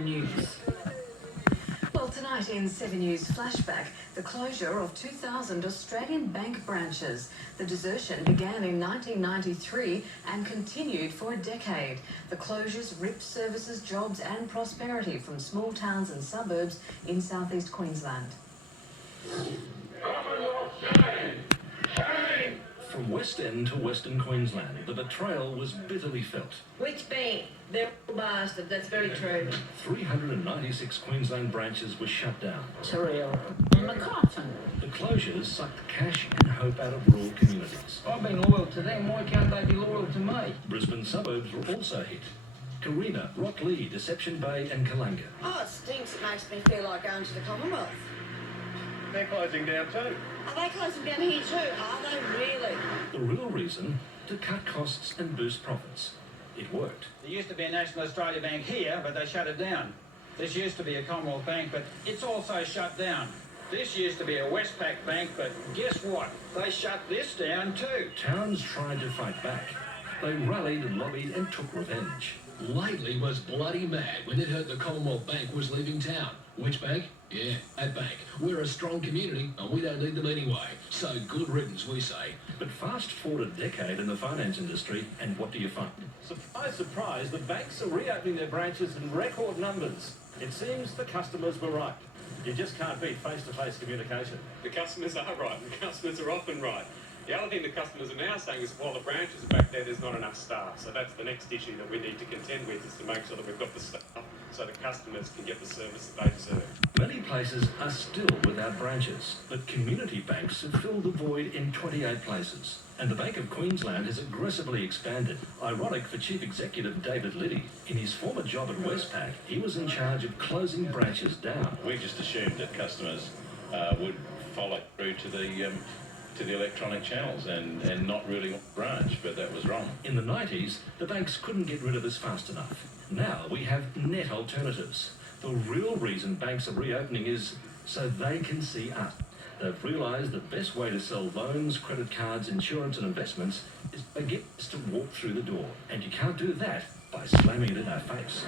7 News. Well, tonight in 7 News Flashback, the closure of 2,000 Australian bank branches. The desertion began in 1993 and continued for a decade. The closures ripped services, jobs and prosperity from small towns and suburbs in southeast Queensland. From West End to Western Queensland, the betrayal was bitterly felt. Which bank? They're all bastard, that's very true. 396 Queensland branches were shut down. Surreal. On the coffin. The closures sucked cash and hope out of rural communities. I've been loyal to them, why can't they be loyal to me? Brisbane suburbs were also hit. Carina, Rocklea, Deception Bay and Kalanga. Oh, it stinks. It makes me feel like going to the Commonwealth. They're closing down too. Are they closing down here too? Are they really? The real reason? To cut costs and boost profits. It worked. There used to be a National Australia Bank here, but they shut it down. This used to be a Commonwealth Bank, but it's also shut down. This used to be a Westpac Bank, but guess what? They shut this down too. Towns tried to fight back. They rallied and lobbied and took revenge. Lately was bloody mad when it heard the Commonwealth Bank was leaving town. Which bank? Yeah, that bank. We're a strong community and we don't need them anyway. So good riddance, we say. But fast forward a decade in the finance industry, and what do you find? Surprise, surprise, the banks are reopening their branches in record numbers. It seems the customers were right. You just can't beat face-to-face communication. The customers are right. The customers are often right. The other thing the customers are now saying is while the branches are back there, there's not enough staff. So that's the next issue that we need to contend with, is to make sure that we've got the staff so the customers can get the service that they deserve. Many places are still without branches, but community banks have filled the void in 28 places. And the Bank of Queensland has aggressively expanded. Ironic for Chief Executive David Liddy. In his former job at Westpac, he was in charge of closing branches down. We just assumed that customers would follow through to the electronic channels and not really branch, but that was wrong. In the 90s, the banks couldn't get rid of us fast enough. Now we have net alternatives. The real reason banks are reopening is so they can see us. They've realised the best way to sell loans, credit cards, insurance and investments is to get us to walk through the door. And you can't do that by slamming it in our face.